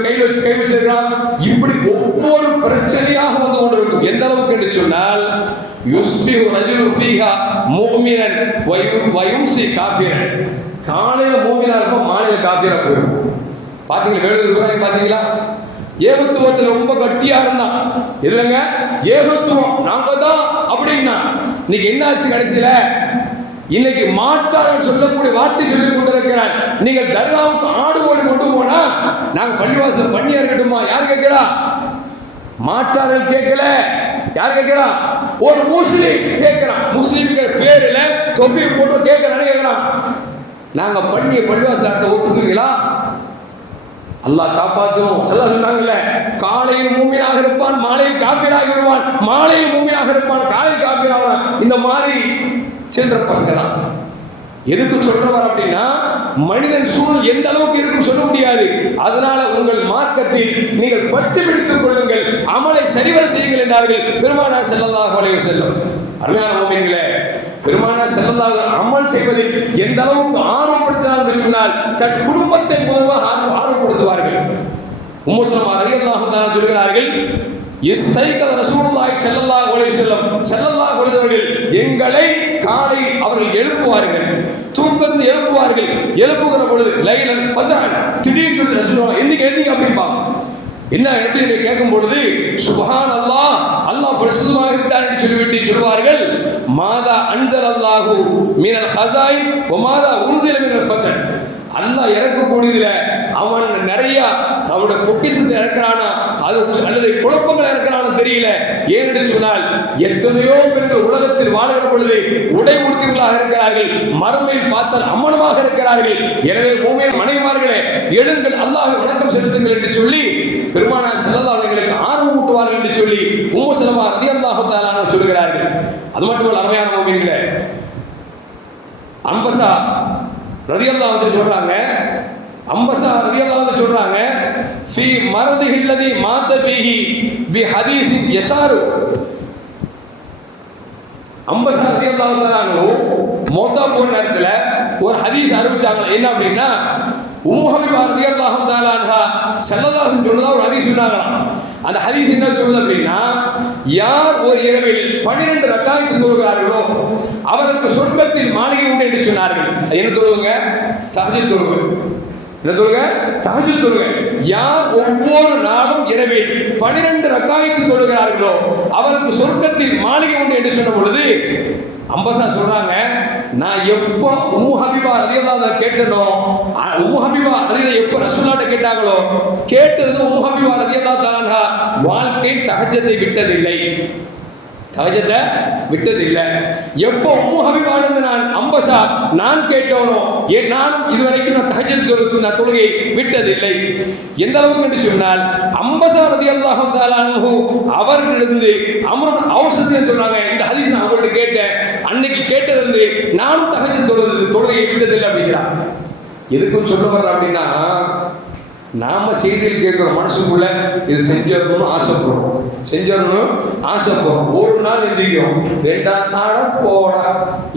கையில் வச்சு கை வச்சிருக்கான். இப்படி ஒவ்வொரு பிரச்சனையாக வந்து கொண்டிருக்கும். எந்த அளவுக்கு என்று சொன்னால், யுஸ்பிஹு ரஜுலு ஃபீஹா முஃமினன் வ யும்சி காஃபிரன். காலையில மூமினா இருப்போம், மாலையில காஃபிரா போயிடும். பாத்தீங்களா, வேலூர் புறாய் பாத்தீங்களா? ஏகத்துவத்தில் ரொம்ப கட்டியா இருந்தான். எதுலங்க ஏகத்துவம், நாங்க தான் அப்படின்னா இன்னைக்கு என்ன ஆச்சு கடைசியில? இன்னைக்கு மாற்றாளர் சொல்லக்கூடிய வார்த்தை சொல்லிக் கொண்டிருக்கிறார். நீங்கள் தர்காவுக்கு ஆடு ஓடி கொண்டு போனா நாங்க பள்ளிவாசல் பண்ணியா இருக்கட்டுமா? யார் கேட்கிறா? மாற்றாளர் கேட்கல. யார் கேட்கிறா? ஒரு முஸ்லிம் கேட்கிறான். முஸ்லிம்கள் பேரில் தொப்பி போட்டு கேட்கிறான்னு கேட்கிறான். நாங்க பண்ணிய பள்ளிவாசல் ஒத்துக்குவீங்களா? அல்லாஹ் காப்பாற்றும். சொன்னாங்கல்ல, காலையில் மூமினாக இருப்பான், மாலையில் காப்பீராக விடுவான். மாலையில் மூமினாக இருப்பான், காலையில் காப்பீராக. இந்த மாதிரி சில்லற பசங்க தான். எதுக்கு சொல்றவர் அப்படின்னா, மனிதன் சூழல் எந்த அளவுக்கு இருக்கும் சொல்ல முடியாது. அதனால உங்கள் மார்க்கத்தில் நீங்கள் பற்றி பிடித்துக் கொள்ளுங்கள், அமலை சரிவர செய்யுங்கள் என்றார்கள் பெருமானார் ஸல்லல்லாஹு அலைஹி வஸல்லம். அருமையான முஃமின்களே, பெருமானார் ஸல்லல்லாஹு அமல் செய்வதில் எந்த அளவுக்கு ஆர்வப்படுத்தினார் என்று சொன்னால், தன் குடும்பத்தை பொதுவாக ஆர்வப்படுத்துவார்கள். உம்மு சலமா ரலியல்லாஹு தஆலா சொல்கிறார்கள், இஸ்தைகத ரசூலுல்லாஹி ஸல்லல்லாஹு அலைஹி வஸல்லம் ஸல்லல்லாஹு அலைஹி வஸல்லம் எங்களை காலை அவர்கள் எழுப்புவார்கள், தூக்கத்தில் எழுப்புவார்கள். எழுப்புகிற பொழுது லைலன் ஃபஸஅன், திடீர்னு ரசூலுல்லாஹ் எந்திங்க அப்படிம்பாங்க. என்ன எப்படி கேட்கும் பொழுது, சுப்ஹானல்லாஹ், அல்லாஹ் பரிசுத்தமாக விட்டான் என்று சொல்லிவிட்டு சொல்வார்கள், மாதா அன்ஸல் அல்லாஹு மினல் ஹஸாயின் வ மாதா உன்ஸில மினல் ஃபதன். அல்லாஹ் இறக்கக்கூடியதுல அவன் நிறைய அவனுடைய பொக்கிஷத்தை இறக்கிறானா அல்லது குழப்பங்கள் இறக்கிறானு தெரியல. ஏனென்று சொன்னால், எத்தனையோ பெண்கள் உலகத்தில் வாழ்கிற பொழுது உடை உடுத்திகளாக இருக்கிறார்கள், மறுமையில் பார்த்தால் அம்மனமாக இருக்கிறார்கள். எனவே மூமின் மனைவிமார்களே, எழுங்கள், அல்லாஹ்வை வணக்கம் செலுத்துங்கள் என்று சொல்லி பெருமானார் ஸல்லல்லாஹு அலைஹி வஸல்லம் ஆர்வம் ஊட்டுவார்கள் என்று சொல்லி உம்மு சலமா ரலியல்லாஹு தஆலா அன்ஹா சொல்கிறார்கள். அது மட்டுமல்ல, அருமையான மூமின்களே, அம்பஸா ரலியல்லாஹு அன்ஹு சொல்றாங்க, அம்பஸா ரலியல்லாஹு அன்ஹு சொல்றாங்க, ஃபீ மரதிஹி அல்லதி மாத பீஹி பி ஹதீஸின் யஸாரு. அம்பஸா ரலியல்லாஹு தஆலா அன்ஹு மௌத்தா போன நேரத்துல ஒரு ஹதீஸ் அறிவிச்சாங்க. என்ன அப்படின்னா, உம்மு ஹபீபா ரலியல்லாஹு தஆலா அன்ஹா ஸல்லல்லாஹு அலைஹி வஸல்லம் ஒரு ஹதீஸ் சொன்னாங்களாம். அந்த ஹதீஸ் என்ன சொல்லுது அப்படின்னா, யார் ஒரு இரவில் 12 ரக்காயத்து தொழுகிறார்களோ அவருக்கு சொர்க்கத்தில் மாளிகை உண்டு என்று சொன்னார்கள். என்ன தொழுவுங்க? தஹஜ்ஜுத் தொழுகை. என்ன தொழுகை? தஹஜ்ஜுத் தொழுகை. யார் ஒவ்வொரு நாளும் இரவில் 12 ரக்காயத்து தொழுகிறார்களோ அவருக்கு சொர்க்கத்தில் மாளிகை உண்டு என்று சொன்ன பொழுது அம்பஸா சொல்றாங்க, நான் எப்போ உம்மு ஹபீபா ரலியல்லாஹு அன்ஹா கேட்டனோ, உம்மு ஹபீபா ரலியல்லாஹு எப்போ ரசூலுல்லாஹ்ட்ட கேட்டாங்களோ, கேட்டது உம்மு ஹபீபா ரலியல்லாஹு அன்ஹா வாழ்க்கையில் தஹஜ்ஜத்தை விட்டதில்லை. தஹஜ்ஜுதை விட்டது இல்லை. எப்போ உம்மு ஹபீபா நான் அம்பசா நான் கேட்டோனோ நானும் இதுவரைக்கும் நான் தஹஜ்ஜுத் தொழுகையை விட்டதில்லை. எந்த அளவுக்கு என்று சொன்னால் அம்பசா ரலியல்லாஹு தஆலா அன்ஹு அவர்களிருந்து அம்ருன் ஔஸ் சொல்றாங்க, இந்த ஹதீஸ் நான் அவங்கள்ட்ட கேட்டேன், அன்னைக்கு கேட்டதிலிருந்து நானும் தஹஜ்ஜுத் தொழுகையை விட்டதில்லை அப்படிங்கிறார். எதுக்கும் சொல்ல வர்ற அப்படின்னா, நாம செய்தியில் கேட்கிறோம், மனசுக்குள்ள இது செஞ்சிடணும்னு ஆசைப்படுறோம், செஞ்சிடணும் ஆசைப்படுறோம். ஒரு நாள் எந்திரிக்கிறோம், 2ஆம் நாள் போடா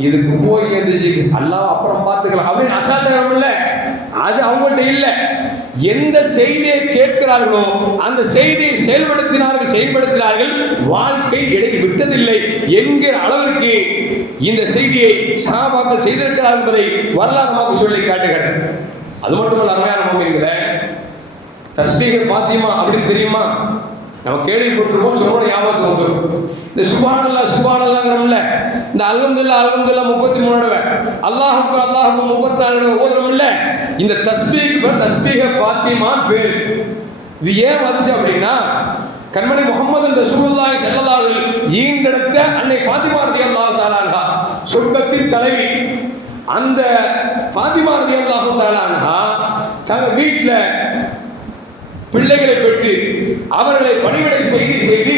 இதுக்கு போய் எந்திரிச்சிட்டு அல்லாஹ் அப்புறம் பார்த்துக்கலாம் அப்படின்னு அசால்ட்டாக இல்லை. அது அவங்கள்ட்ட இல்லை. எந்த செய்தியை கேட்கிறார்களோ அந்த செய்தியை செயல்படுத்தினார்கள், வாழ்க்கை இடையில் விட்டதில்லை என்கிற அளவிற்கு இந்த செய்தியை சஹாபாக்கள் செய்திருக்கிறார்கள் என்பதை வரலாறு சொல்லி காட்டுகிறார். அது மட்டுமல்ல, அருமையான முஃமின்களே, தஸ்பீஹ் ஃபாத்திமா அப்படின்னு தெரியுமா? நம்ம கேள்விப்பட்டிருப்போம், சொன்னோட ஞாபகத்துக்கு வந்துடும். இந்த சுப்ஹானல்லாஹ் சுப்ஹானல்லாஹ்ங்கறோம்ல, இந்த அல்ஹம்துலில்லாஹ் அல்ஹம்துலில்லாஹ் 33 தடவை, அல்லாஹ் அக்பர் 34 தடவை ஓதுறோம்ல, இந்த தஸ்பீஹ் ஃபாத்திமா பேரு. இது ஏன் வந்துச்சு அப்படின்னா, கண்மணி முஹம்மது ரசூலுல்லாஹி ஸல்லல்லாஹு அலைஹி வஸல்லம் ஈண்டெடுத்த அன்னை ஃபாத்திமா ரலியல்லாஹு தஆலா அன்ஹா, சொர்க்கத்தின் தலைவி. அந்த ஃபாத்திமா ரலியல்லாஹு தஆலா அன்ஹா தங்க வீட்டில் பிள்ளைகளை பெற்று அவர்களை பணிவிடை செய்து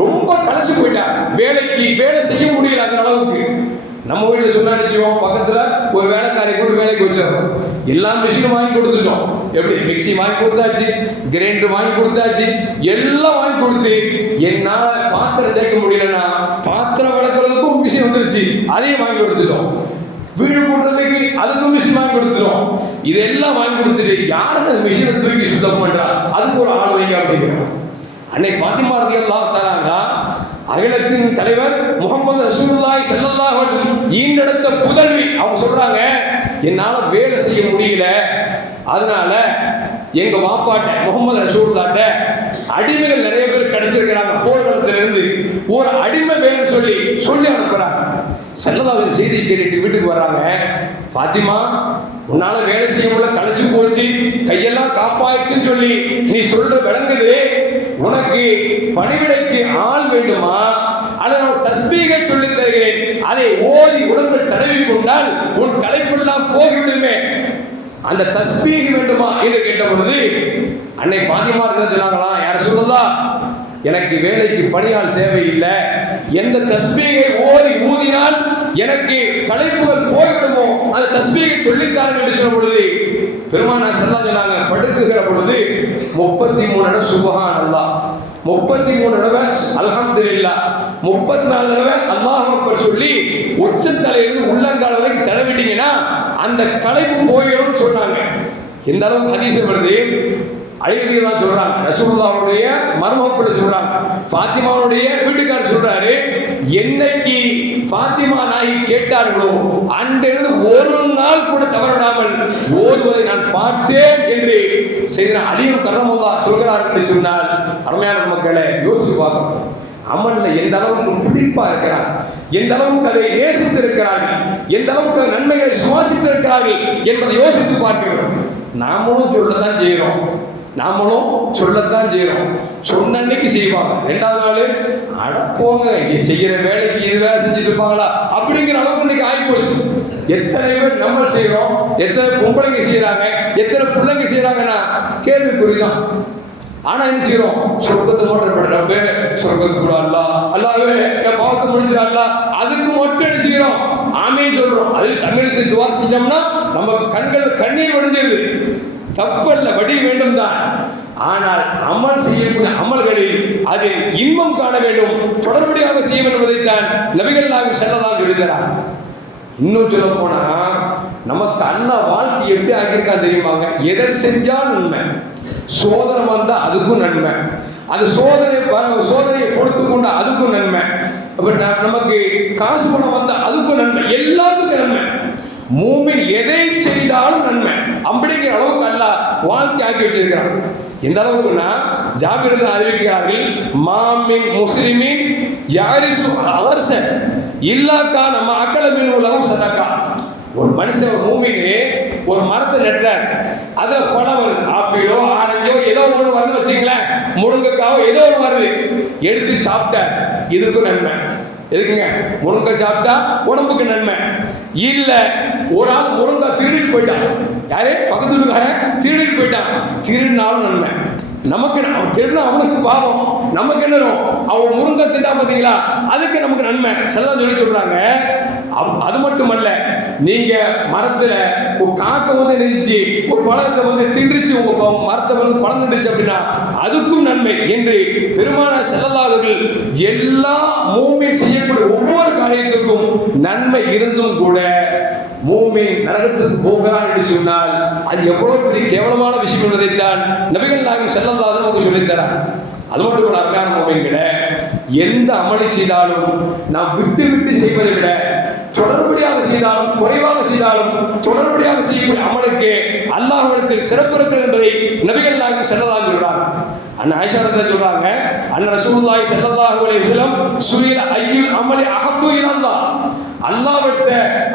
ரொம்ப கலச்சு போயிட்டார். வேலை செய்ய முடியல அந்த அளவுக்கு. நம்ம வீட்டில் சொன்னா நிச்சயம் பக்கத்தில் ஒரு வேலைக்காரி கூட வேலைக்கு வச்சிடறோம். எல்லாம் மிஷின் வாங்கி கொடுத்துட்டோம். எப்படி மிக்சி வாங்கி கொடுத்தாச்சு, கிரைண்டர் வாங்கி கொடுத்தாச்சு, எல்லாம் வாங்கி கொடுத்து என்னால் பாத்திரம் தேய்க்க முடியலன்னா பாத்திரம் விளக்குறதுக்கும் மிஷின் வந்துருச்சு, அதையும் வாங்கி கொடுத்துட்டோம். வீடு போடுறதுக்கு அதுக்கும் மிஷின் வாங்கி கொடுத்துரும். இதெல்லாம் வாங்கி கொடுத்துட்டு யாருக்கு அந்த மிஷினை தூக்கி சுத்தம் பண்றா, அதுக்கு ஒரு ஆள் வைங்க அப்படிங்கிறோம். அன்னை ஃபாத்திமா ரலியல்லாஹு தஆலா அன்ஹா அகிலத்தின் தலைவர் முஹம்மது ரசூலுல்லாஹி ஸல்லல்லாஹு அலைஹி வஸல்லம் ஈண்டெடுத்த புதல்வி. அவங்க சொல்றாங்க, என்னால வேலை செய்ய முடியல, அதனால எங்க வாப்பாட்ட முகமது ரசூலுல்லாஹ்ட்ட அடிமைகள் நிறைய பேர் கிடைச்சிருக்கிறாங்க, போர்க்களத்துல இருந்து ஒரு அடிமை வேணும்னு சொல்லி அனுப்புறாங்க. ஸல்லல்லாஹு செய்தியை கேட்டுட்டு வீட்டுக்கு வர்றாங்க. ஃபாத்திமா, உன்னால வேலை செய்ய முடியல, களைச்சு போச்சு, கையெல்லாம் காப்பாயிடுச்சுன்னு சொல்லி நீ சொல்ற விளங்குது. உனக்கு பணிவிடைக்கு ஆள் வேண்டுமா, அல்லது தஸ்பீகை சொல்லி தருகிறேன், அதை ஓதி உடம்பில் தடவி கொண்டால் உன் களைப்பெல்லாம் போய்விடுமே, அந்த தஸ்பீக் வேண்டுமா என்று கேட்ட பொழுது அன்னை ஃபாத்திமா சொன்னாங்களாம், யார் சொல்லலாம், எனக்கு வேலைக்கு பணியால் தேவையில்லை, எந்த தஸ்பீகை ஊதினால் எனக்கு களைப்புகள் போய்விடுமோ அந்த தஸ்பீகை சொல்லித்தார்கள் என்று சொன்ன பொழுது பெருமானார் ஸல்லல்லாஹு அலைஹி வஸல்லம் படுக்குகிற பொழுது 33 தடவை சுப்ஹானல்லாஹ், 33 தடவை அல்ஹம்துலில்லாஹ், 34 தடவை அல்லாஹ் அக்பர் சொல்லி உச்சத்தலையிலிருந்து உள்ளங்கால் வரைக்கும் தடவிட்டீங்கன்னா அந்த களைப்பு போயிடும்னு சொன்னாங்க. எந்த அளவுக்கு ஹதீஸ் வருது, அலிரதியல்லாஹு சொல்றாங்க, ரசூலுல்லாஹ்வுடைய மருமகள் சொல்றாங்க, ஃபாத்திமாவுடைய வீட்டுக்காரர் சொல்றாரு, என்னைக்கு ஃபாத்திமா நாயகி கேட்டார்களோ அன்றிலிருந்து ஒரு நாள் கூட தவறாமல் ஓதுவதை நான் பார்த்தேன் என்று செய்த அலி கர்ரமல்லாஹ் சொல்கிறார் என்று சொன்னால், அருமையான மக்களை யோசிச்சு பார்க்கணும். அமல்ல எந்த அளவுக்கு பிடிப்பா இருக்கிறார், எந்த அளவுக்கு அதை நேசித்து இருக்கிறார்கள், எந்த அளவுக்கு நன்மைகளை சுவாசித்து இருக்கிறார்கள் என்பதை யோசித்து பார்க்கிறோம். நாமளும் சொல்லத்தான் செய்யறோம். சொன்ன அன்னைக்கு செய்வாங்க, 2வது நாள் அடப்போங்க செய்யற வேலைக்கு இது வேலை செஞ்சுட்டு இருப்பாங்களா அப்படிங்கிற அளவுக்கு இன்னைக்கு ஆகிப்போச்சு. எத்தனை பேர் நம்ம செய்யறோம், எத்தனை பொம்பளைங்க செய்யறாங்க, எத்தனை பிள்ளைங்க செய்யறாங்கன்னா கேள்விக்குறிதான். ஆனா என்ன செய்யறோம், சொர்க்கத்தை மட்டும் சொர்க்கத்துக்கு அல்லாவே என் பாவத்தை முடிச்சிடா, அதுக்கு மட்டும் என்ன செய்யறோம், ஆமீன் சொல்றோம். அதுல தமிழ் செய்து துவா செஞ்சோம்னா நமக்கு கண்ணீர் வடிஞ்சிருது, தப்பல்ல, வடி வேண்டும் தான். ஆனால் அமல் செய்யக்கூடிய அமல்களில் அதில் இன்பம் காண வேண்டும், தொடர்படியாக செய்ய வேண்டும் என்பதைத்தான் நபிகள் நாயகம் ஸல்லல்லாஹு அலைஹி வஸல்லம். இன்னும் சொல்ல போனா நமக்கு அல்லாஹ் வாழ்க்கை எப்படி ஆக்கியிருக்கான் தெரியுமாங்க, எதை செஞ்சாலும் நன்மை, சோதனை வந்தா அதுக்கும் நன்மை, அது சோதனையை பொறுத்து கொண்டா அதுக்கும் நன்மை, நமக்கு காசு பணம் வந்தா அதுக்கும் நன்மை, எல்லாத்துக்கும் நன்மை. மூமின் எதை செய்தாலும் நன்மை அப்படிங்கிற அளவுக்கு அல்லாஹ் வாழ்க்கை ஆக்கி வச்சிருக்கிறான். எந்த அளவுக்குன்னா ஜாபிர் அறிவிக்கிறார்கள், மாமின் முஸ்லிமின் யாரிசு அகர்சன் இல்லாக்கா நம்ம அக்கலமின் உலகம் சதக்கா. ஒரு மனுஷன் மூமினே ஒரு மரத்தை நெட்டார், அதுல பழம் வருது, ஆப்பிளோ ஆரஞ்சோ ஏதோ ஒன்று வந்து வச்சுங்களேன், முருங்கைக்காவோ ஏதோ ஒரு வருது, எடுத்து சாப்பிட்ட இதுக்கும் நன்மை. எதுக்குங்க? முருங்கை சாப்பிட்டா உடம்புக்கு நன்மை. இல்ல ஒரு ஆள் முருங்கை திருடிட்டு போயிட்டான், யாரே பக்கத்து வீட்டுக்காரன் திருடிட்டு போயிட்டான், திருடினாலும் நன்மை. நமக்கு திருடினா அவனுக்கு பாவம், நமக்கு என்ன? அவன் முருங்கை திட்டா பார்த்தீங்களா, அதுக்கு நமக்கு நன்மை. சிலதான் சொல்லி சொல்றாங்க. அது மட்டுமல்ல, நீங்க மரத்துல ஒரு காக்கை வந்து நெறிச்சு ஒரு பழத்தை வந்து தின்றுச்சு, உங்க மரத்தை வந்து பழம் நின்றுச்சு அப்படின்னா அதுக்கும் நன்மை என்று பெருமானார் ஸல்லல்லாஹு அலைஹி வஸல்லம் எல்லா மூமின் செய்யக்கூடிய ஒவ்வொரு காரியத்துக்கும் நன்மை இருந்தும் கூட மூமின் நரகத்துக்கு போகிறான் என்று சொன்னால் அது எவ்வளவு பெரிய கேவலமான விஷயம் என்பதைத்தான் நபிகள் நாயகம் ஸல்லல்லாஹு அலைஹி வஸல்லம் சொல்லித் தரார். அது மட்டும் இல்ல, அருமையான மூமின்களே, எந்த அமளி செய்தாலும் நாம் விட்டு விட்டு செய்வதை விட தொடர்படியாக செய்தாலும் குறைவாக செய்தாலும் தொடர்படியாக செய்யக்கூடிய அமலுக்கு அல்லாஹ்விடத்தில் சிறப்பு இருக்கிறது என்பதை நபிகள் நாயகம் ஸல்லல்லாஹு அலைஹி வஸல்லம் அண்ணா ஆயிஷா ரலியல்லாஹு சொல்றாங்க. அன்ன ரசூலுல்லாஹி ஸல்லல்லாஹு அலைஹி வஸல்லம் சுயில ஐயுல் அமலி அஹப்பு இலல்லாஹ், அல்லாஹ்விட்ட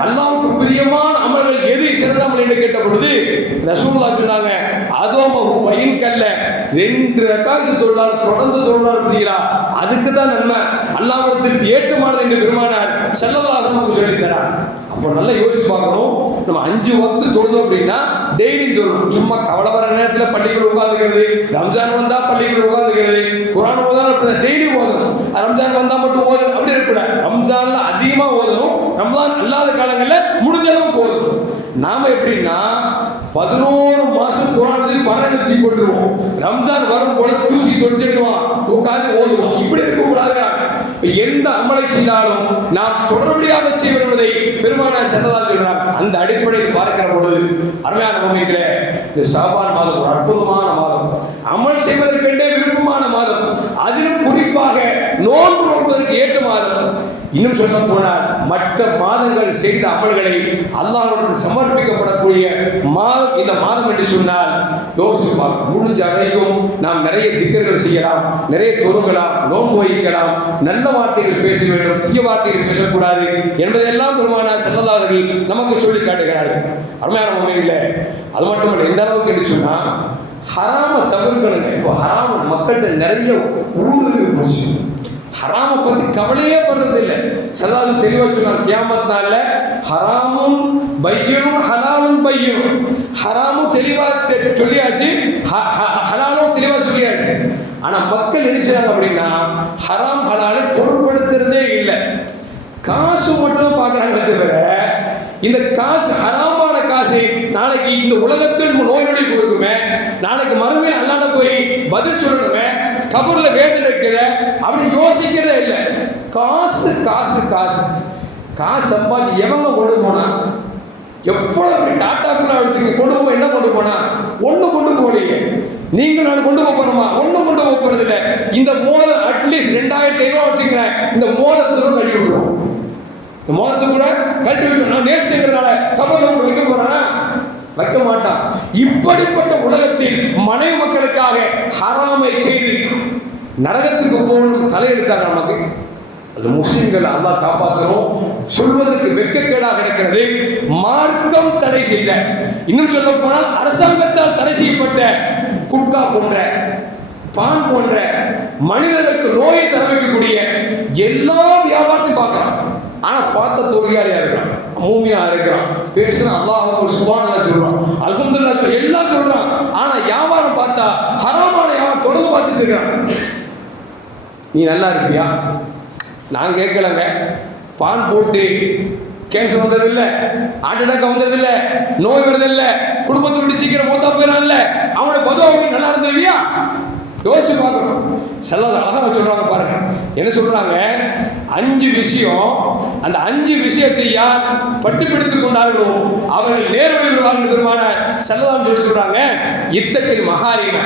அல்லாஹ்வுக்கு பிரியமான அமல்கள் எது சிறந்த அமல் என்று கேட்ட பொழுது ரசூலுல்லாஹ் சொன்னாங்க, அதோமஹு வயின் கல்ல, 2 ரக்காத்து தொழுதால் தொடர்ந்து தொழுதால் புரிகிறா, அதுக்கு தான் நன்மை, அல்லாஹ்விடத்தில் ஏற்றமானது என்று பெருமானார் ஸல்லல்லாஹு அலைஹி வஸல்லம் சொல்லித் தரார். அப்போ நல்லா யோசிச்சு பார்க்கணும். நம்ம 5 வக்து தொழுதோம் அப்படின்னா டெய்லி தொழும். சும்மா கவலை வர நேரத்தில் பள்ளிக்குள்ள உட்காந்துக்கிறது, ரம்ஜான் வந்தா பள்ளிக்குள்ள உட்காந்துக்கிறது, குர்ஆன் ஓதணும், டெய்லி ஓதணும். ரம்ஜான் வந்தா மட்டும் ஓதணும் அப்படி இருக்கக்கூடாது. ரம்ஜான்ல அதிகமா ஓதணும், ரம்ஜான் அல்லாத காலங்களில் முடிஞ்ச அளவுக்கு ஓதணும். நாம எப்படின்னா 11 மாசம் குர்ஆன் 12 தூக்கி போட்டுருவோம், ரம்ஜான் வரும் போல தூசி தொடுத்துடுவோம், உட்காந்து ஓதுவோம். இப்படி இருக்கக்கூடாது. எந்த அமலை செய்தாலும் நாம் தொடர்படியாக செய்வது என்பதை பெருமானார் ஸல்லல்லாஹு அலைஹி வஸல்லம் அந்த அடிப்படையில் பார்க்கிற பொழுது அருமையான மூமின்களே, இந்த ஷாபான் மாதம் ஒரு அற்புதமான மாதம், அமல் செய்வதற்கென்றே விருப்பமான மாதம், அதிலும் குறிப்பாக நோன்பு நோன்பதற்கு ஏற்ற மாதம். இன்னும் சொல்ல போனால் மற்ற மாதங்கள் செய்த அமல்களை அல்லாஹ்விடத்தில் சமர்ப்பிக்கப்படக்கூடிய மாதம் இந்த மாதம் என்று சொன்னால் யோசிச்சு பார்க்க முடிஞ்ச வரைக்கும் நாம் நிறைய திக்கர்கள் செய்யலாம், நிறைய தொழுகலாம், நோன்பு வைக்கலாம், நல்ல வார்த்தைகள் பேச வேண்டும், தீய வார்த்தைகள் பேசக்கூடாது என்பதையெல்லாம் பெருமானார் ஸல்லல்லாஹு அலைஹி வஸல்லம் நமக்கு சொல்லி காட்டுகிறார்கள். அருமையான முறையில் அது மட்டுமல்ல, எந்த அளவுக்கு என்று சொன்னா ஹராம தவிர்க்கணுங்க. இப்போ ஹராம மக்கள்கிட்ட நிறைய ஊடுருவி போச்சு. ஹராம பத்தி கவலையே படுறது இல்லை. ஸல்லல்லாஹு தெளிவாக சொன்னார், கியாமத் நாள்ல ஹராமும் பையனும் ஹலாலும் பையனும், ஹராமும் தெளிவா சொல்லியாச்சு, ஹலாலும் தெளிவா சொல்லியாச்சு. ஆனா மக்கள் என்ன செய்றாங்க அப்படின்னா ஹராம் ஹலாலை பொருட்படுத்துறதே இல்லை, காசு மட்டும் தான் பார்க்கறாங்க தவிர இந்த காசு ஹராமான காசு நாளைக்கு இந்த உலகத்தில் நோய் நொடி கொடுக்குமே, நாளைக்கு மறுமையில் அல்லாஹ்ட்ட போய் பதில் சொல்லணுமே, கபூர்ல வேதனை இருக்குது அப்படின்னு யோசிக்கிறதே இல்லை. காசு காசு காசு காசு சம்பாதி எவங்க கொண்டு போனா, எவ்வளவு டாட்டாக்குள்ள எடுத்துங்க கொண்டு போக, என்ன கொண்டு போனா ஒண்ணு கொண்டு போனீங்க. நீங்க நான் கொண்டு போறோமா? ஒண்ணும் கொண்டு போறது இல்லை. இந்த மோதல் அட்லீஸ்ட் 2500 வச்சுக்கிறேன், இந்த மோதலத்துக்கு கட்டி விட்டுருவோம். இந்த மோதலத்தை கூட கட்டி விட்டுருவோம். நான் நேசிக்கிறதுனால கபூர்ல வைக்க போறானா? வைக்க மாட்டான். இப்படிப்பட்ட உலகத்தில் மனைவி மக்களுக்காக ஹராமை செய்து நரகத்துக்கு போகணும் தலையெடுத்தாங்க நமக்கு. அது முஸ்லிம்கள் அல்லாஹ் காப்பாற்றணும். சொல்வதற்கு வெட்கக்கேடாக இருக்கிறது. மார்க்கம் தடை செய்த, இன்னும் சொல்ல போனால் அரசாங்கத்தால் தடை செய்யப்பட்ட குட்கா போன்ற, பான் போன்ற மனிதர்களுக்கு நோயை தர வைக்கக்கூடிய எல்லா வியாபாரத்தையும் பார்க்கிறான். ஆனா பார்த்த தொழிலாளியா இருக்கிறான், மூமியா இருக்கிறான், பேசுறான், அல்லாஹ் சுப்ஹானல்லாஹ் சொல்றான், அல்ஹம்துலில்லாஹ் எல்லாம் சொல்றான். ஆனா வியாபாரம் பார்த்தா ஹராமான வியாபாரம் தொடர்ந்து பார்த்துட்டு இருக்கிறான். நீ நல்லா இருப்பியா? நான் கேட்கலங்க. பான் போட்டு கேன்சர் வந்தது இல்லை, ஹார்ட் அட்டாக் வந்தது இல்லை, நோய் வருது இல்லை, குடும்பத்தை விட்டு சீக்கிரம் மூத்தா போயிடான் இல்லை, அவனை பொதுவாக நல்லா இருந்துருவியா? யோசிச்சு பார்க்கணும். ஸல்லல்லாஹு அழகாக சொல்றாங்க பாருங்க. என்ன சொல்றாங்க? 5 விஷயம், அந்த 5 விஷயத்தை யார் பட்டி பிடித்துக் கொண்டார்களோ அவர்கள் நேர்வழிவார்கள் பெருமானார் ஸல்லல்லாஹு அலைஹி சொல்றாங்க, இத்தகில் மஹாரிம,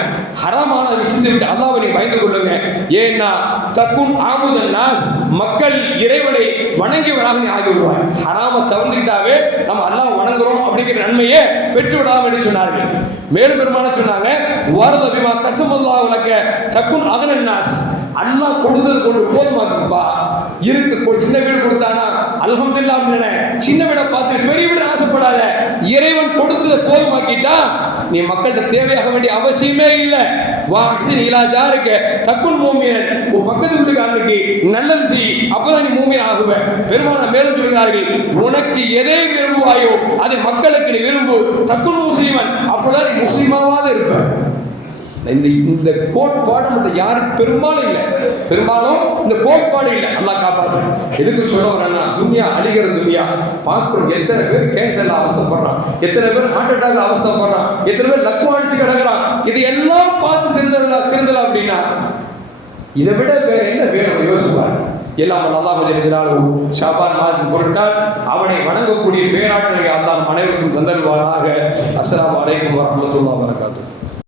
ஹராமான விஷயத்தை விட்டு அல்லாஹ்வை நீ பயந்து கொள்ளுங்க. ஏன்னா தக்குன் ஆபுதன் நாஸ், மக்கள் இறைவனை வணங்கியவராக நீ ஆகிவிடுவார். ஹராம தவிர்த்துக்கிட்டாவே நம்ம அல்லாஹ் வணங்குறோம் அப்படிங்கிற நன்மையை பெற்று விடாமல் என்று சொன்னார்கள். மேலும் பெருமானார் சொன்னாங்க, வரத பிமா கஸமல்லாஹு லக தக்குன் அகனன் நாஸ், அல்லாஹ் கொடுத்தது கொண்டு போதுமாக்குப்பா. இருக்கு சின்ன வீடு கொடுத்தானா அல்ஹம்துலில்லாஹ் நினை. சின்ன வீடை பார்த்து பெரிய வீடு ஆசைப்படாத. இறைவன் கொடுத்ததை போதுமாக்கிட்டா நீ மக்கள்கிட்ட தேவையாக வேண்டிய அவசியமே இல்லை. வாஹ்சின் இலா ஜாரிக தக்குன் மூமினன். உன் பக்கத்து வீட்டுக்காரனுக்கு நல்லது செய், அப்பதான் நீ மூமின் ஆகுவ. பெருமானார் மேலும் சொல்கிறார்கள், உனக்கு எதை விரும்புவாயோ அதை மக்களுக்கு நீ விரும்பு. தக்குன் முஸ்லிமன், அப்பதான் நீ முஸ்லிமாவாக இருப்ப. இந்த கோட்பாடு நம்ம யாரும் பெரும்பாலும் இல்லை. பெரும்பாலும் இந்த கோட்பாடு இல்லை. அல்லாஹ் காப்பாற்றும். எதுக்கு சொல்ல வரேன்னா, துன்யா அழிகிற துன்யா பார்க்குறோம். எத்தனை பேர் கேன்சர்ல அவஸ்தைப்படுறான், எத்தனை பேர் ஹார்ட் அட்டாக்ல அவஸ்தைப்படுறான், எத்தனை பேர் லக்கு அடிச்சு கிடக்குறான். இது எல்லாம் பார்த்து திருந்தலாம் அப்படின்னா இதை விட வேற என்ன வேணும் யோசிப்பார். எல்லாம் அல்லாஹ் ஜல்லுல்லாஹு ஷாபான் மாதம் பொருட்டால் அவனை வணங்கக்கூடிய பேராற்றலை அல்லாஹ் அனைவருக்கும் தந்தல்வானாக. அஸ்ஸலாமு அலைக்கும் வரஹ்மத்துல்லாஹி வபரகாத்துஹு.